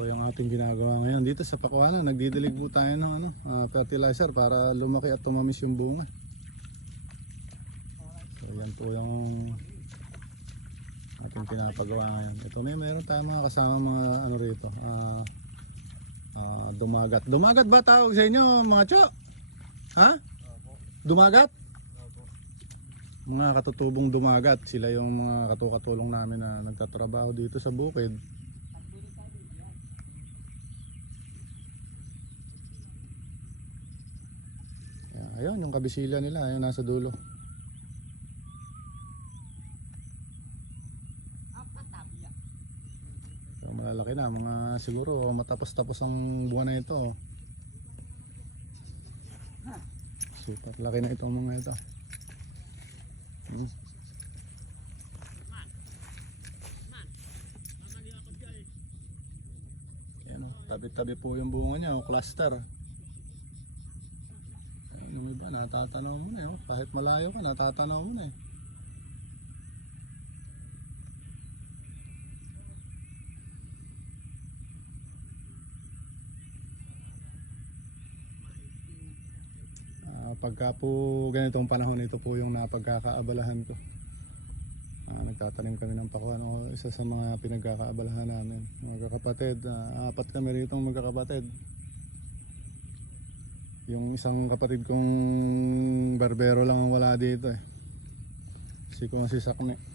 po yung ating ginagawa ngayon dito sa Pakuanan. Nagdidilig po tayo ng fertilizer para lumaki at tumamis yung bunga. So yan po yung ating pinapagawa ngayon. Ito meron tayong mga kasama mga ano rito. Dumagat. Dumagat ba tawag sa inyo mga tso? Ha? Dumagat? Mga katutubong dumagat. Sila yung mga katukatulong namin na nagtatrabaho dito sa bukid. Ayun, yung kabisilya nila, yung nasa dulo. So, malalaki na, mga siguro matapos-tapos ang buwan na ito. Super laki na itong mga ito. Ayan, tabi-tabi po yung bunga niya, cluster. Yung iba natatanaw mo na kahit malayo ka natatanaw mo na pagka po ganitong panahon, ito po yung napagkakaabalahan ko. Nagtatanim kami ng pakuan, isa sa mga pinagkakaabalahan namin magkakapatid. 4 kami rito magkakapatid. Yung isang kapatid kong barbero lang ang wala dito si Sakne.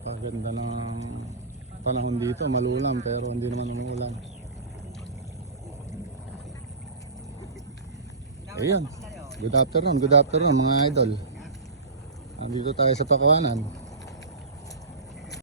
Paganda ng panahon dito, malulam pero hindi naman umuulan. Ayun, good afternoon mga idol. Nandito tayo sa Pakuanan.